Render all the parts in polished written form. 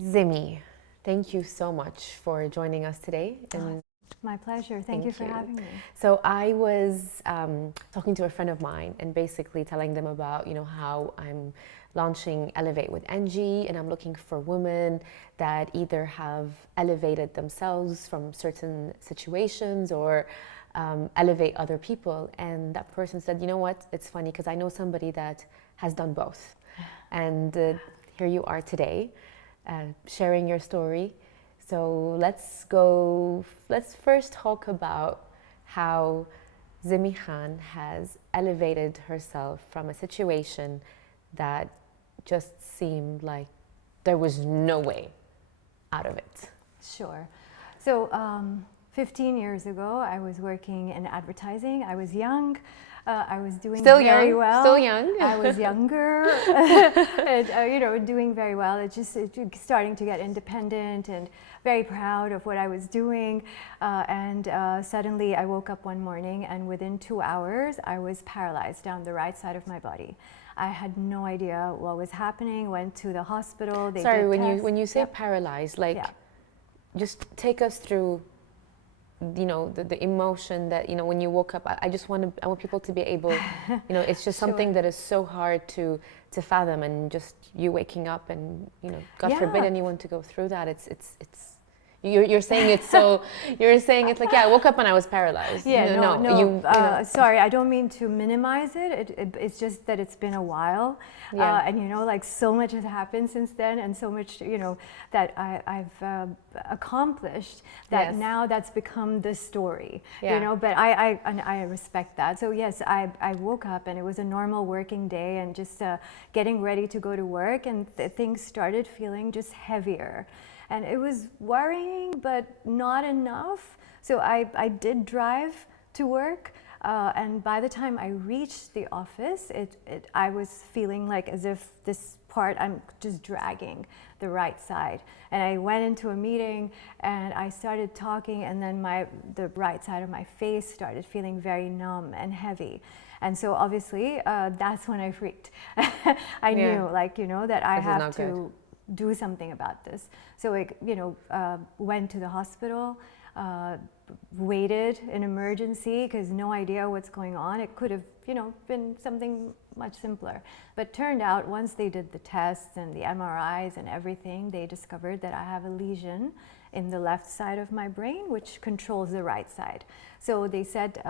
Zimmy, thank you so much for joining us today. And my pleasure. Thank you for having me. So I was talking to a friend of mine and basically telling them about, how I'm launching Elevate with Enjy, and I'm looking for women that either have elevated themselves from certain situations or elevate other people. And that person said, you know what, it's funny because I know somebody that has done both. And here you are today. Sharing your story. So let's first talk about how Zimmy Khan has elevated herself from a situation that just seemed like there was no way out of it. Sure. So 15 years ago, I was working in advertising. I was young. I was doing very well. Still young. I was younger, and doing very well. It's just starting to get independent and very proud of what I was doing. And suddenly, I woke up one morning, and within 2 hours, I was paralyzed down the right side of my body. I had no idea what was happening. Went to the hospital. They Sorry, did when you say Yep. paralyzed, just take us through. The emotion that when you woke up. I want people to be able, it's just Sure. something that is so hard to fathom, and just you waking up and God forbid anyone to go through that. It's you're saying it's so you're saying it's like I woke up and I was paralyzed. No. Sorry, I don't mean to minimize it. It's just that it's been a while, and so much has happened since then, and so much that I've accomplished that now that's become the story. But I respect that. So yes, I woke up and it was a normal working day, and just getting ready to go to work, and things started feeling just heavier. And it was worrying, but not enough. So I did drive to work, and by the time I reached the office, I was feeling like as if this part, I'm just dragging the right side. And I went into a meeting, and I started talking, and then the right side of my face started feeling very numb and heavy. And so obviously, that's when I freaked. I knew, that I have to do something about this. So I, went to the hospital, waited in emergency because no idea what's going on. It could have, been something much simpler. But turned out once they did the tests and the MRIs and everything, they discovered that I have a lesion in the left side of my brain, which controls the right side. So they said,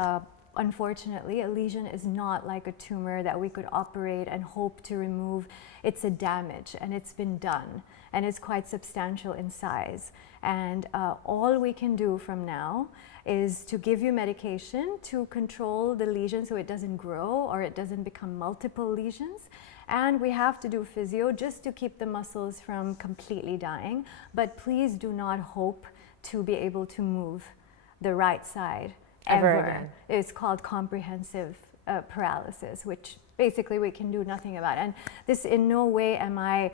unfortunately, a lesion is not like a tumor that we could operate and hope to remove. It's a damage, and it's been done, and it's quite substantial in size. And all we can do from now is to give you medication to control the lesion so it doesn't grow or it doesn't become multiple lesions. And we have to do physio just to keep the muscles from completely dying. But please do not hope to be able to move the right side ever again. It's called comprehensive paralysis, which basically we can do nothing about. And this, in no way am I,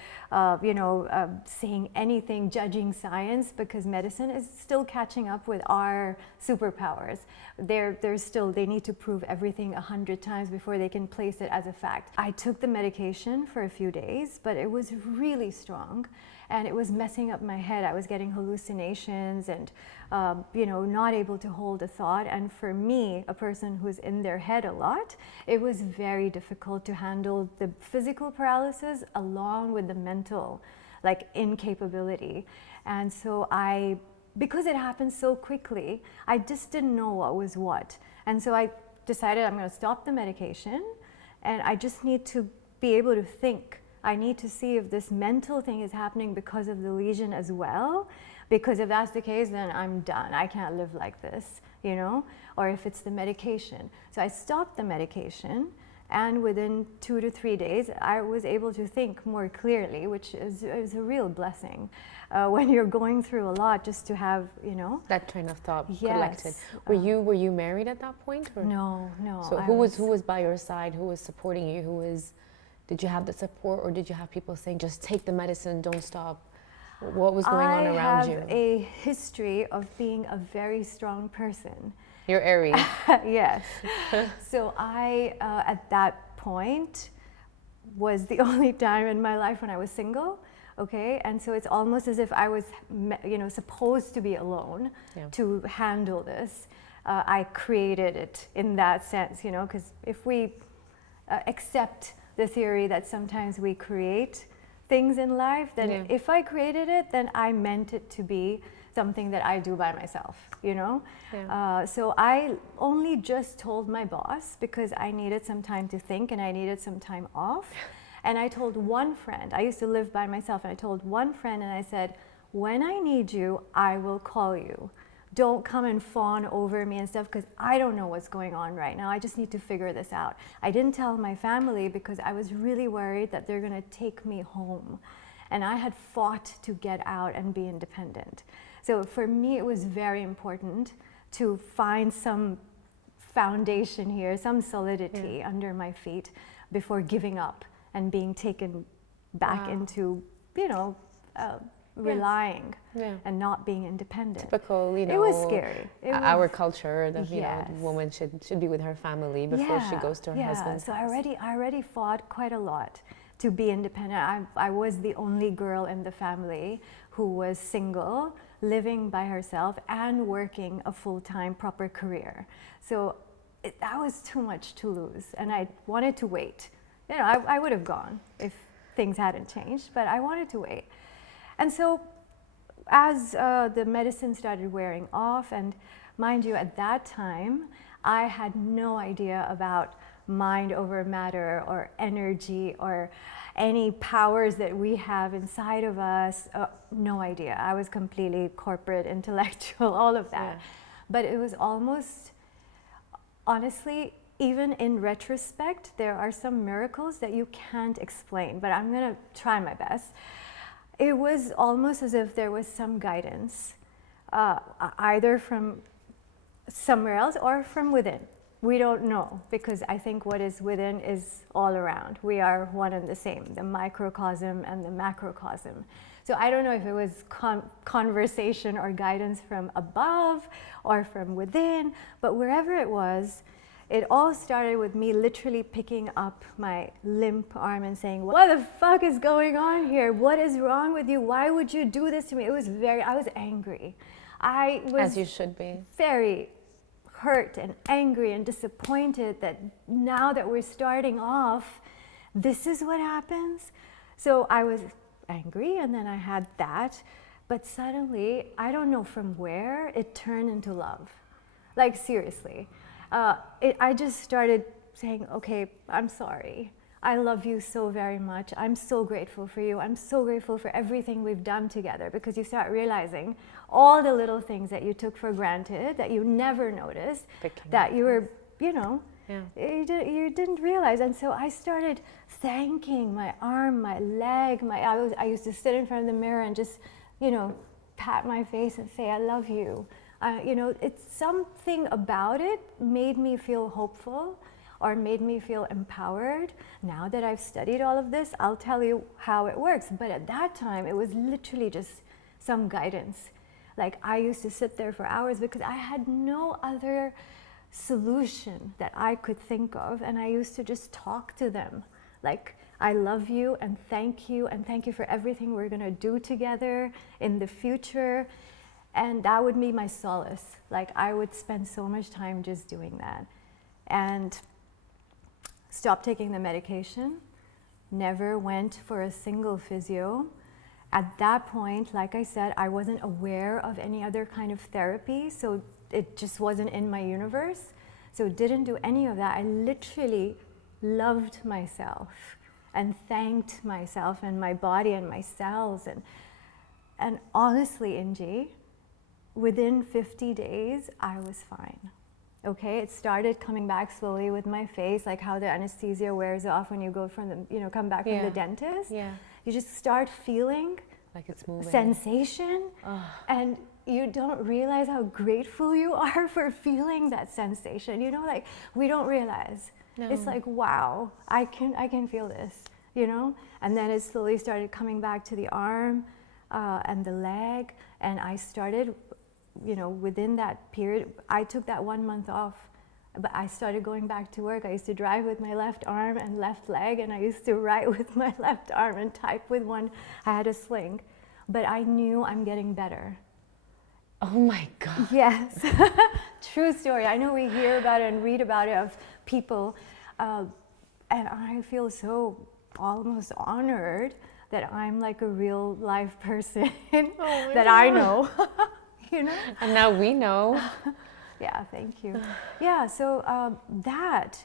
saying anything judging science, because medicine is still catching up with our superpowers. They need to prove everything 100 times before they can place it as a fact. I took the medication for a few days, but it was really strong. And it was messing up my head. I was getting hallucinations and, not able to hold a thought. And for me, a person who's in their head a lot, it was very difficult to handle the physical paralysis along with the mental, incapability. And so because it happened so quickly, I just didn't know what was what. And so I decided I'm going to stop the medication, and I just need to be able to think. I need to see if this mental thing is happening because of the lesion as well. Because if that's the case, then I'm done. I can't live like this, or if it's the medication. So I stopped the medication, and within 2 to 3 days, I was able to think more clearly, which is a real blessing. When you're going through a lot, just to have, that train of thought yes. collected. Were you married at that point? Or? No. So who was by your side? Who was supporting you? Did you have the support, or did you have people saying, just take the medicine, don't stop? What was going on around you? I have a history of being a very strong person. You're Aries. Yes. So I, at that point, was the only time in my life when I was single. Okay, and so it's almost as if I was, supposed to be alone to handle this. I created it in that sense, because if we accept the theory that sometimes we create things in life, then if I created it, then I meant it to be something that I do by myself, So I only just told my boss because I needed some time to think and I needed some time off. And I told one friend, I used to live by myself, and I told one friend and I said, when I need you, I will call you. Don't come and fawn over me and stuff because I don't know what's going on right now. I just need to figure this out. I didn't tell my family because I was really worried that they're going to take me home. And I had fought to get out and be independent. So for me, it was very important to find some foundation here, some solidity under my feet before giving up and being taken back into, relying and not being independent. Typical, it was scary. Our culture, the woman should be with her family before she goes to her husband's so house. I already fought quite a lot to be independent. I was the only girl in the family who was single, living by herself and working a full-time proper career. So that was too much to lose, and I wanted to wait. I would have gone if things hadn't changed, but I wanted to wait. And so as the medicine started wearing off, and mind you, at that time, I had no idea about mind over matter or energy or any powers that we have inside of us. No idea. I was completely corporate, intellectual, all of that. Yeah. But it was almost, honestly, even in retrospect, there are some miracles that you can't explain, but I'm going to try my best. It was almost as if there was some guidance, either from somewhere else or from within. We don't know, because I think what is within is all around. We are one and the same, the microcosm and the macrocosm. So I don't know if it was conversation or guidance from above or from within, but wherever it was, it all started with me literally picking up my limp arm and saying, what the fuck is going on here? What is wrong with you? Why would you do this to me? I was angry. I was, as you should be, very hurt and angry and disappointed that now that we're starting off, this is what happens. So I was angry, and then I had that, but suddenly, I don't know from where, it turned into love. Like, seriously. I just started saying, okay, I'm sorry. I love you so very much. I'm so grateful for you. I'm so grateful for everything we've done together, because you start realizing all the little things that you took for granted, that you never noticed, that you were, you didn't realize. And so I started thanking my arm, my leg, I used to sit in front of the mirror and just, pat my face and say, I love you. It's something about it made me feel hopeful or made me feel empowered. Now that I've studied all of this, I'll tell you how it works. But at that time, it was literally just some guidance. Like, I used to sit there for hours because I had no other solution that I could think of. And I used to just talk to them. Like, I love you and thank you for everything we're gonna do together in the future. And that would be my solace. Like, I would spend so much time just doing that. And stopped taking the medication, never went for a single physio. At that point, like I said, I wasn't aware of any other kind of therapy, so it just wasn't in my universe. So didn't do any of that. I literally loved myself and thanked myself and my body and my cells. And honestly, Enjy, within 50 days, I was fine. Okay, it started coming back slowly with my face, like how the anesthesia wears off when you go from the, come back from the dentist. Yeah. You just start feeling like it's moving. Sensation, and you don't realize how grateful you are for feeling that sensation. Like, we don't realize. No. It's like, wow, I can feel this, And then it slowly started coming back to the arm. and the leg. And I started, within that period, I took that 1 month off. But I started going back to work. I used to drive with my left arm and left leg, and I used to write with my left arm and type with one. I had a sling. But I knew I'm getting better. Oh my God. Yes. True story. I know we hear about it and read about it of people, and I feel so almost honored that I'm like a real life person that I know. And now we know. Yeah, thank you. Yeah, so that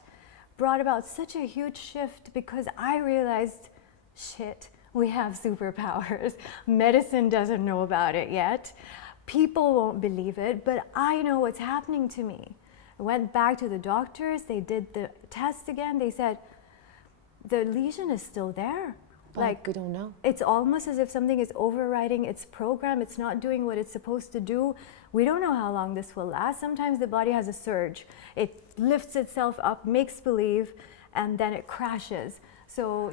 brought about such a huge shift because I realized, shit, we have superpowers. Medicine doesn't know about it yet. People won't believe it, but I know what's happening to me. I went back to the doctors, they did the test again, they said, the lesion is still there. Like, we don't know. It's almost as if something is overriding its program. It's not doing what it's supposed to do. We don't know how long this will last. Sometimes the body has a surge. It lifts itself up, makes believe, and then it crashes. So,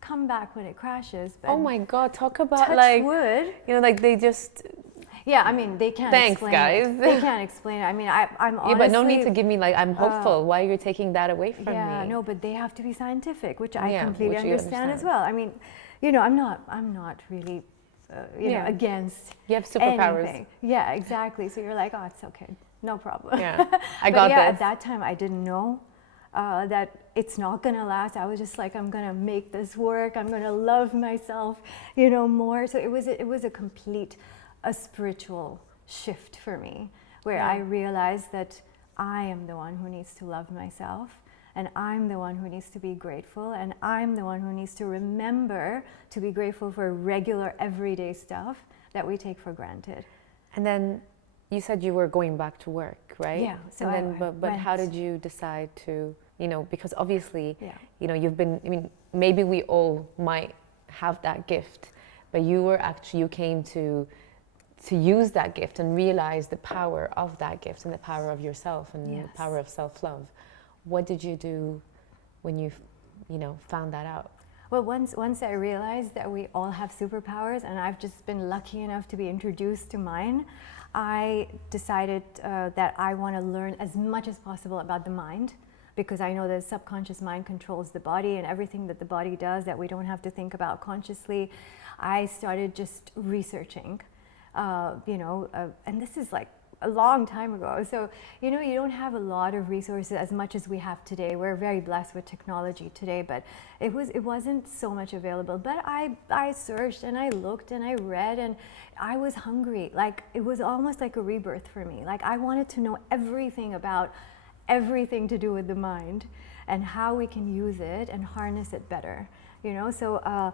come back when it crashes. But oh my God, talk about touch wood. Like they just... Yeah, I mean, they can't Thanks, explain guys. it. They can't explain it. I mean, I'm honestly... Yeah, but no need to give me I'm hopeful. Why are you taking that away from me? Yeah, no, but they have to be scientific, which I completely which understand as well. I mean, I'm not really, against You have superpowers. anything. Yeah, exactly. So you're like, oh, it's okay. No problem. Yeah, I got this. At that time, I didn't know that it's not going to last. I was just like, I'm going to make this work. I'm going to love myself, more. So it was a complete, a spiritual shift for me, where I realized that I am the one who needs to love myself, and I'm the one who needs to be grateful, and I'm the one who needs to remember to be grateful for regular everyday stuff that we take for granted. And then you said you were going back to work, right? Yeah. So and then, but how did you decide to, because obviously, you've been, maybe we all might have that gift, but you came to use that gift and realize the power of that gift and the power of yourself and the power of self-love. What did you do when you found that out? Well, once I realized that we all have superpowers, and I've just been lucky enough to be introduced to mine, I decided that I want to learn as much as possible about the mind, because I know the subconscious mind controls the body, and everything that the body does that we don't have to think about consciously. I started just researching. And this is like a long time ago. So, you don't have a lot of resources as much as we have today. We're very blessed with technology today, but it wasn't so much available. But I searched and I looked and I read, and I was hungry. Like, it was almost like a rebirth for me. Like, I wanted to know everything about everything to do with the mind and how we can use it and harness it better. So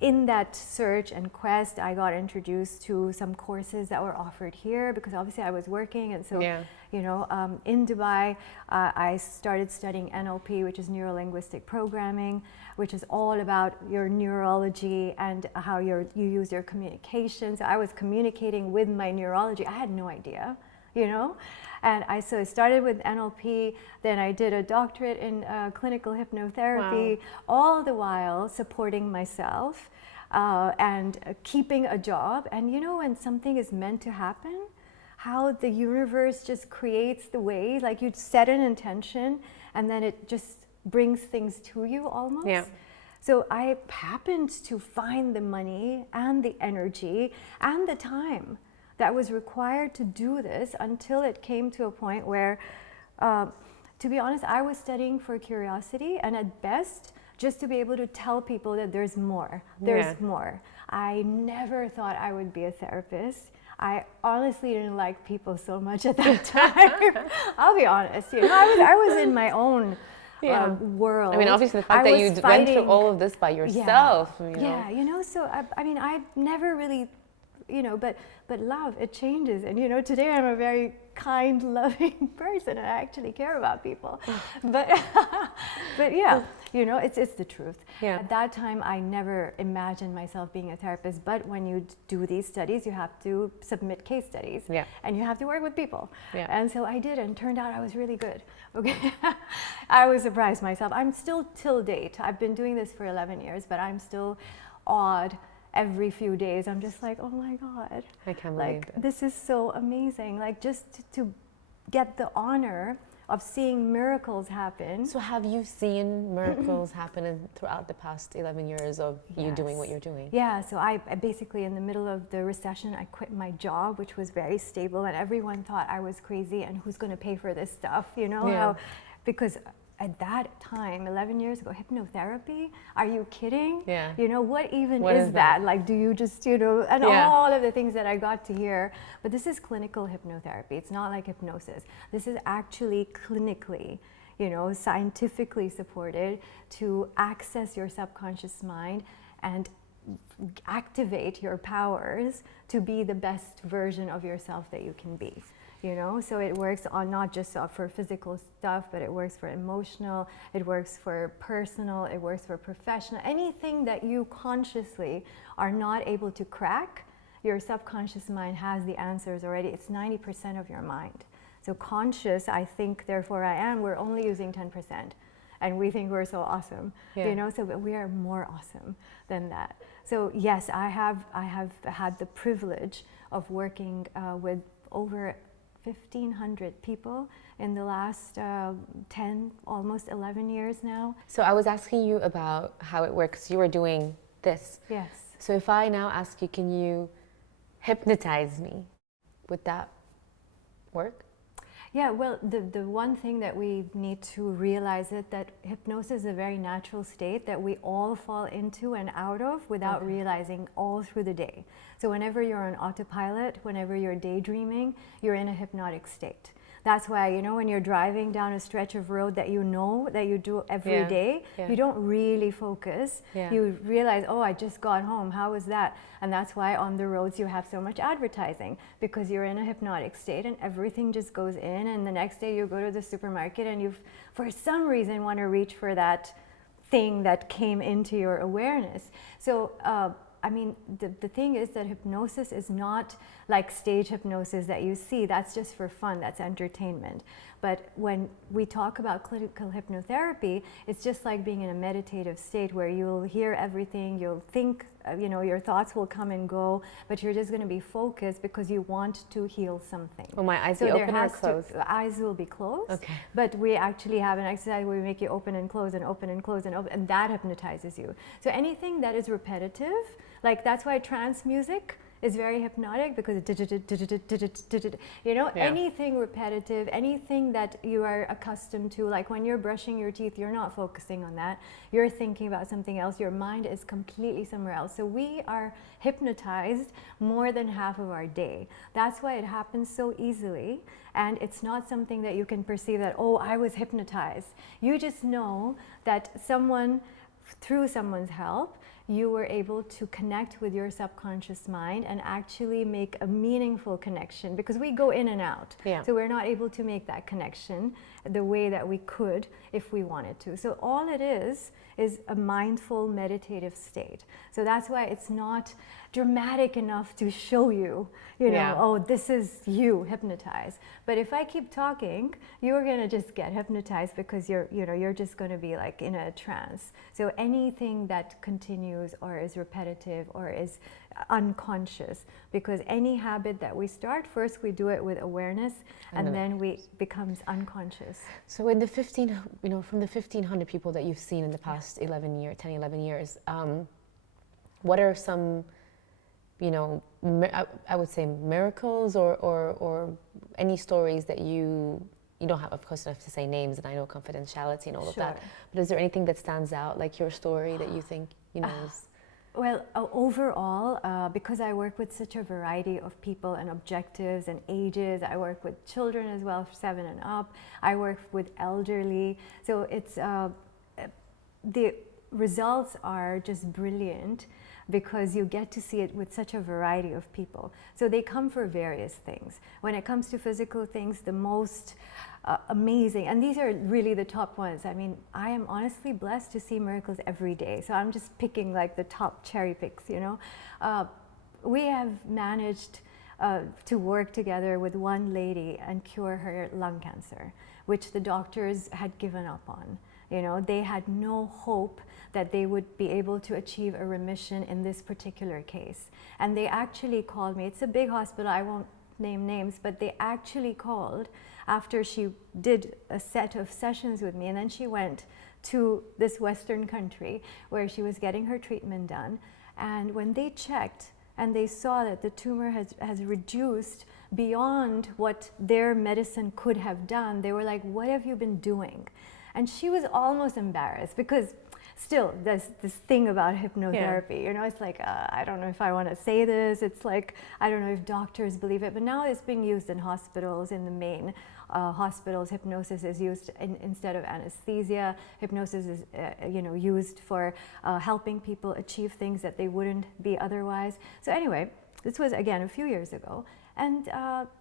in that search and quest, I got introduced to some courses that were offered here, because obviously I was working, and so in Dubai, I started studying NLP, which is neuro-linguistic programming, which is all about your neurology and how you use your communication. So I was communicating with my neurology. I had no idea, And I started with NLP, then I did a doctorate in clinical hypnotherapy, all the while supporting myself and keeping a job. And when something is meant to happen, how the universe just creates the way, like you set an intention and then it just brings things to you almost. Yeah. So I happened to find the money and the energy and the time that was required to do this, until it came to a point where, to be honest, I was studying for curiosity, and at best, just to be able to tell people that there's more. There's more. I never thought I would be a therapist. I honestly didn't like people so much at that time. I'll be honest. I was in my own world. I mean, obviously, the fact that you went through all of this by yourself. So I've never really, but love, it changes. And today I'm a very kind, loving person, and I actually care about people. but yeah, it's the truth. Yeah. At that time, I never imagined myself being a therapist. But when you do these studies, you have to submit case studies, and you have to work with people. Yeah. And so I did, and turned out I was really good. Okay, I was surprised myself. I'm still, till date, I've been doing this for 11 years, but I'm still awed every few days. I'm just like, oh my God. I can't believe it. This is so amazing. Like just to get the honor of seeing miracles happen. So have you seen miracles happen throughout the past 11 years of you doing what you're doing? Yeah, so I basically, in the middle of the recession, I quit my job, which was very stable, and everyone thought I was crazy and who's going to pay for this stuff, you know? Because at that time, 11 years ago, hypnotherapy? Are you kidding? Yeah. You know, what even is that? Like, do you just, you know, and all of the things that I got to hear. But this is clinical hypnotherapy. It's not like hypnosis. This is actually clinically, you know, scientifically supported to access your subconscious mind and activate your powers to be the best version of yourself that you can be. You know, so it works on not just for physical stuff, but it works for emotional, it works for personal, it works for professional. Anything that you consciously are not able to crack, your subconscious mind has the answers already. It's 90% of your mind. So conscious, I think, therefore I am, we're only using 10%. And we think we're so awesome, you know, so we are more awesome than that. So yes, I have had the privilege of working with over 1,500 people in the last 10, almost 11 years now. So I was asking you about how it works. You were doing this. Yes. So if I now ask you, can you hypnotize me? Would that work? Yeah, well, the one thing that we need to realize is that hypnosis is a very natural state that we all fall into and out of without realizing all through the day. So whenever you're on autopilot, whenever you're daydreaming, you're in a hypnotic state. That's why, you know, when you're driving down a stretch of road that you know that you do every day, you don't really focus. You realize, oh, I just got home. How was that? And that's why on the roads you have so much advertising, because you're in a hypnotic state and everything just goes in. And the next day you go to the supermarket and you, for some reason, want to reach for that thing that came into your awareness. So, I mean, the thing is that hypnosis is not like stage hypnosis that you see. That's just for fun, that's entertainment. But when we talk about clinical hypnotherapy, it's just like being in a meditative state where you'll hear everything, you'll think, you know, your thoughts will come and go, but you're just going to be focused because you want to heal something. Will my eyes be open or closed? Eyes will be closed. Okay. But we actually have an exercise where we make you open and close and open and close and open, and that hypnotizes you. So anything that is repetitive, like that's why trance music is very hypnotic, because you know, anything repetitive, anything that you are accustomed to, like when you're brushing your teeth, you're not focusing on that, you're thinking about something else, your mind is completely somewhere else. So we are hypnotized more than half of our day. That's why it happens so easily, and it's not something that you can perceive that, oh, I was hypnotized. You just know that someone, through someone's help, you were able to connect with your subconscious mind and actually make a meaningful connection, because we go in and out. So we're not able to make that connection the way that we could if we wanted to. So all it is a mindful meditative state. So that's why it's not dramatic enough to show you, you know, oh, this is you hypnotized. But if I keep talking, you're gonna just get hypnotized, because you're just gonna be like in a trance. So anything that continues or is repetitive or is unconscious, because any habit that we start, first we do it with awareness and then we becomes unconscious. So in the from the 1,500 people that you've seen in the past 11 years, what are some, you know, I would say miracles or any stories that you don't have, of course, enough to say names, and I know confidentiality and all of that, but is there anything that stands out, like your story, that you think, you know, is... Well, overall, because I work with such a variety of people and objectives and ages, I work with children as well, 7 and up, I work with elderly, so it's, the results are just brilliant, because you get to see it with such a variety of people. So they come for various things. When it comes to physical things, the most amazing, and these are really the top ones. I mean, I am honestly blessed to see miracles every day. So I'm just picking like the top cherry picks, you know. We have managed to work together with one lady and cure her lung cancer, which the doctors had given up on. You know, they had no hope that they would be able to achieve a remission in this particular case. And they actually called me. It's a big hospital, I won't name names, but they actually called after she did a set of sessions with me, and then she went to this Western country where she was getting her treatment done. And when they checked and they saw that the tumor has reduced beyond what their medicine could have done, they were like, what have you been doing? And she was almost embarrassed, because still there's this thing about hypnotherapy, you know, it's like, I don't know if I want to say this, it's like, I don't know if doctors believe it, but now it's being used in hospitals. In the main hospitals, hypnosis is used instead of anesthesia. Hypnosis is used for helping people achieve things that they wouldn't be otherwise. So anyway, this was again a few years ago, and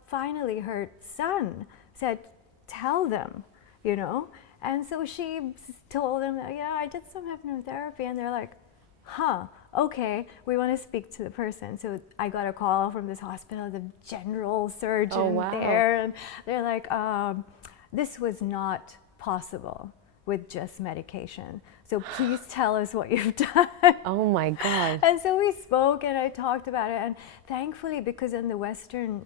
finally her son said, tell them, you know. And so she told them, yeah, I did some hypnotherapy. And they're like, huh, okay, we want to speak to the person. So I got a call from this hospital, the general surgeon there. And they're like, this was not possible with just medication. So please tell us what you've done. Oh my God. And so we spoke and I talked about it. And thankfully, because in the Western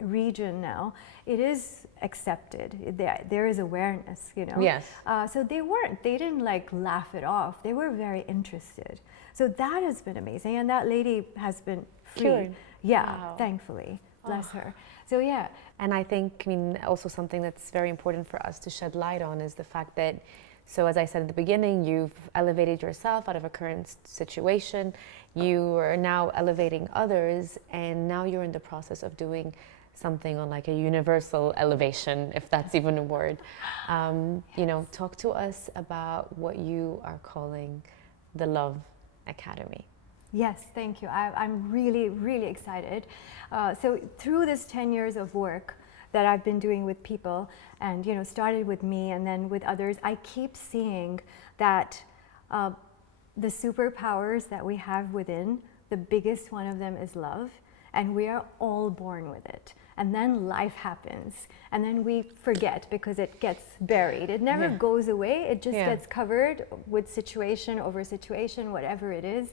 region now, it is accepted. There is awareness, you know. Yes. So they didn't like laugh it off. They were very interested. So that has been amazing. And that lady has been free. Cured. Yeah, Wow. Thankfully. Bless her. So yeah. And I think, I mean, also something that's very important for us to shed light on is the fact that, so as I said at the beginning, you've elevated yourself out of a current situation. You are now elevating others, and now you're in the process of doing something on like a universal elevation, if that's even a word. You know, talk to us about what you are calling the Love Academy. Yes, thank you. I'm really, really excited. So through this 10 years of work that I've been doing with people, and you know, started with me and then with others, I keep seeing that the superpowers that we have within, the biggest one of them is love, and we are all born with it. And then life happens, and then we forget because it gets buried. It never goes away. It just gets covered with situation over situation, whatever it is.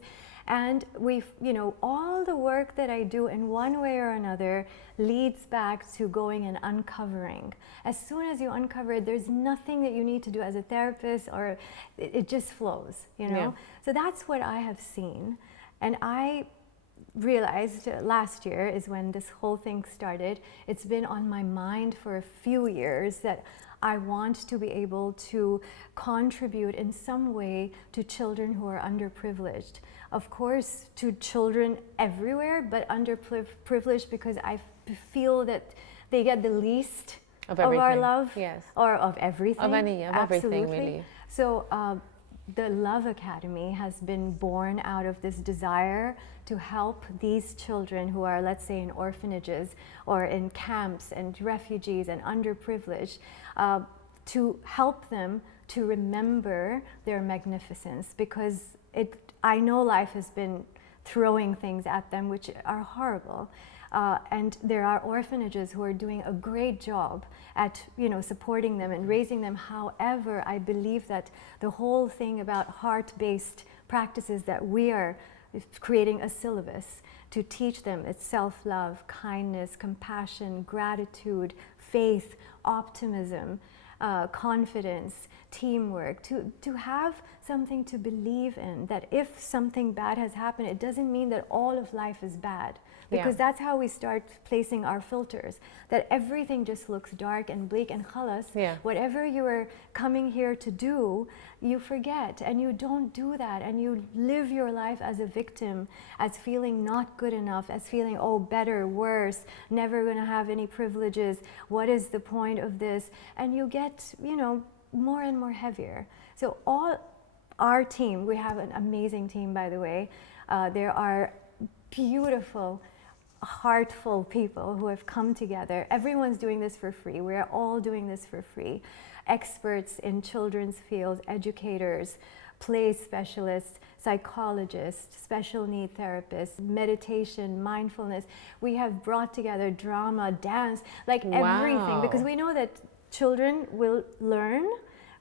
And you know, all the work that I do in one way or another leads back to going and uncovering. As soon as you uncover it, there's nothing that you need to do as a therapist, or it just flows, you know? Yeah. So that's what I have seen. And I realized last year is when this whole thing started. It's been on my mind for a few years that I want to be able to contribute in some way to children who are underprivileged. Of course, to children everywhere, but underprivileged because I feel that they get the least of our love, or of everything. Of everything, really. So the Love Academy has been born out of this desire to help these children who are, let's say, in orphanages or in camps and refugees and underprivileged, to help them to remember their magnificence, because I know life has been throwing things at them which are horrible. And there are orphanages who are doing a great job at, you know, supporting them and raising them. However, I believe that the whole thing about heart-based practices that we are creating a syllabus to teach them, it's self-love, kindness, compassion, gratitude, faith, optimism, confidence, teamwork, to have something to believe in, that if something bad has happened, it doesn't mean that all of life is bad. Because that's how we start placing our filters, that everything just looks dark and bleak and khalas. Whatever you are coming here to do, you forget, and you don't do that, and you live your life as a victim, as feeling not good enough, as feeling, oh, better, worse, never gonna have any privileges, what is the point of this? And you get, you know, more and more heavier. So all our team, we have an amazing team, by the way. There are beautiful, heartful people who have come together. Everyone's doing this for free. We're all doing this for free. Experts in children's fields, educators, play specialists, psychologists, special need therapists, meditation, mindfulness. We have brought together drama, dance, like everything, because we know that children will learn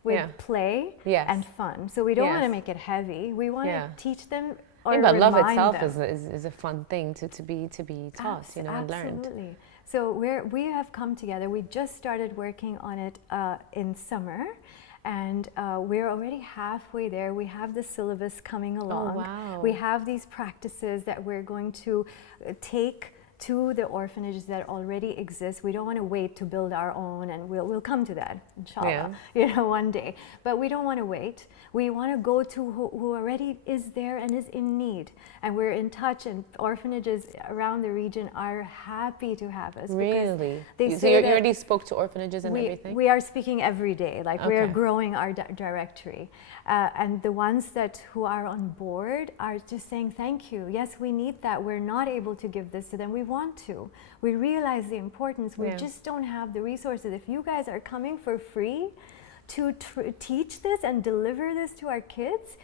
with play and fun. So we don't want to make it heavy. We want to teach them or but love remind itself them. is a fun thing to be taught, you know, and learned. Absolutely. So we have come together. We just started working on it in summer, and we're already halfway there. We have the syllabus coming along. Oh, wow. We have these practices that we're going to take to the orphanages that already exist. We don't want to wait to build our own, and we'll come to that, inshallah, you know, one day. But we don't want to wait. We want to go to who already is there and is in need. And we're in touch, and orphanages around the region are happy to have us. Really? They So you already spoke to orphanages and everything? We are speaking every day. Like, we're growing our directory. And the ones who are on board are just saying, thank you. Yes, we need that. We're not able to give this to them. We want to. We realize the importance. We just don't have the resources. If you guys are coming for free to teach this and deliver this to our kids,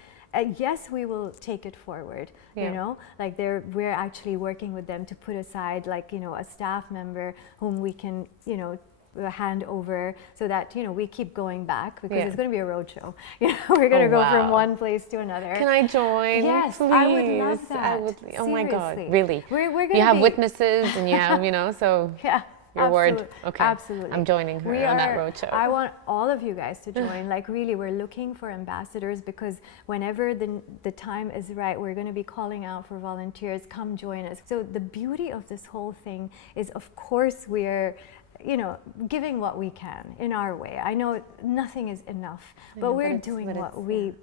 yes, we will take it forward. You know, like we're actually working with them to put aside, like, you know, a staff member whom we can, you know, hand over, so that, you know, we keep going back, because it's going to be a roadshow. You know, we're going to go from one place to another. Can I join? Yes, please? I would love that. I would, oh my God, Seriously. really? We're gonna you have witnesses, and you have, you know, so your word. Okay, absolutely. I'm joining her on that roadshow. I want all of you guys to join. Like, really, we're looking for ambassadors, because whenever the time is right, we're going to be calling out for volunteers. Come join us. So the beauty of this whole thing is, of course, we're, you know, giving what we can in our way. I know nothing is enough, but we're doing what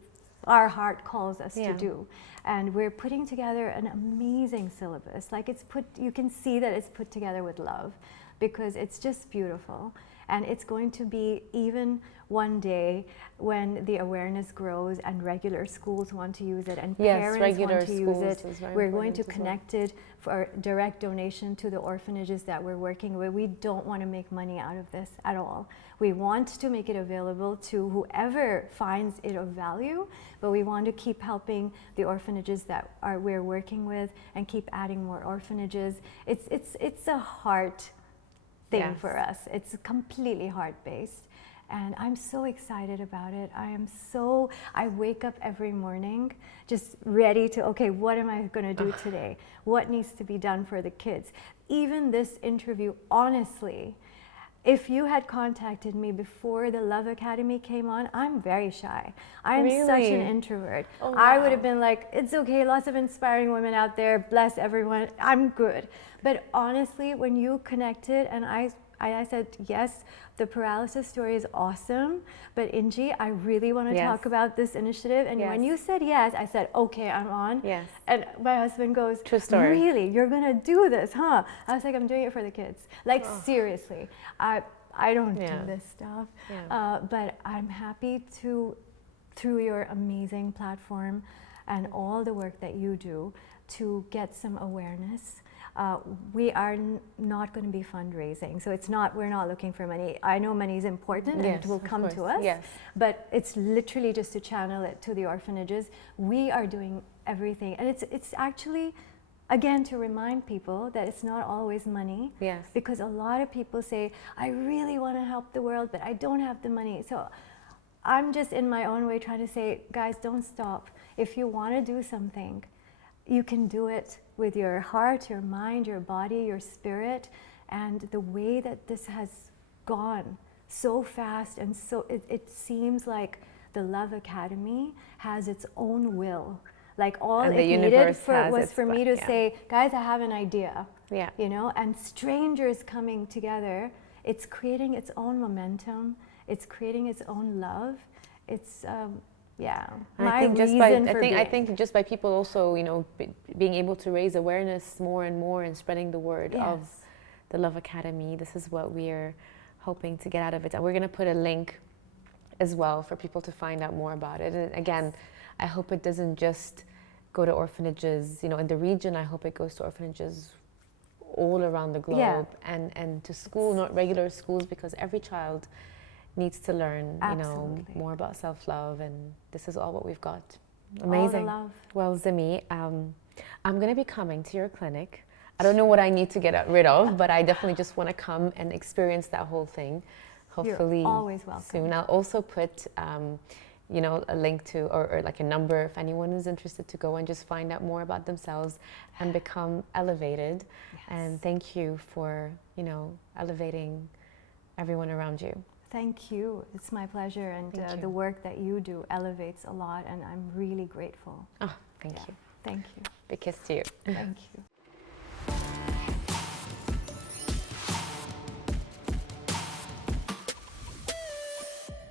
our heart calls us to do. And we're putting together an amazing syllabus. Like, you can see that it's put together with love, because it's just beautiful. And it's going to be, even one day when the awareness grows and regular schools want to use it, and parents want to use it, we're going to connect it for direct donation to the orphanages that we're working with. We don't want to make money out of this at all. We want to make it available to whoever finds it of value, but we want to keep helping the orphanages that we're working with, and keep adding more orphanages. It's a heart thing for us. It's completely heart-based. And I'm so excited about it. I wake up every morning just ready to, okay, what am I going to do today? What needs to be done for the kids? Even this interview, honestly, if you had contacted me before the Love Academy came on, I'm very shy. I'm such an introvert. Oh, wow. I would have been like, it's okay, lots of inspiring women out there, bless everyone, I'm good. But honestly, when you connected, and I said, yes, the paralysis story is awesome, but Enjy, I really want to talk about this initiative. And when you said yes, I said, okay, I'm on. Yes. And my husband goes, true story. Really? You're going to do this, huh? I was like, I'm doing it for the kids. Like, seriously, I don't do this stuff. But I'm happy to, through your amazing platform and all the work that you do, to get some awareness. We are not going to be fundraising, so we're not looking for money. I know money is important, and it will come to us, but it's literally just to channel it to the orphanages. We are doing everything, and it's actually, again, to remind people that it's not always money, because a lot of people say, I really want to help the world, but I don't have the money. So I'm just, in my own way, trying to say, guys, don't stop. If you want to do something, you can do it with your heart, your mind, your body, your spirit. And the way that this has gone so fast, and so it seems like the Love Academy has its own will. Like, all it needed was for me to say, guys, I have an idea. You know, and strangers coming together, it's creating its own momentum. It's creating its own love. It's I think just by people also, you know, being able to raise awareness more and more, and spreading the word of the Love Academy. This is what we're hoping to get out of it. And we're going to put a link as well for people to find out more about it. And again, I hope it doesn't just go to orphanages, you know, in the region. I hope it goes to orphanages all around the globe, and to school, not regular schools, because every child needs to learn, you know, more about self-love, and this is all what we've got. Amazing. All the love. Well, Zimmy, I'm going to be coming to your clinic. I don't know what I need to get rid of, but I definitely just want to come and experience that whole thing. hopefully you're always welcome. soon. I'll also put you know, a link to or like a number if anyone is interested to go and just find out more about themselves and become elevated. Yes. And thank you for, you know, elevating everyone around you. Thank you. It's my pleasure, and the work that you do elevates a lot, and I'm really grateful. Oh, thank you. Thank you. Big kiss to you. Thank you.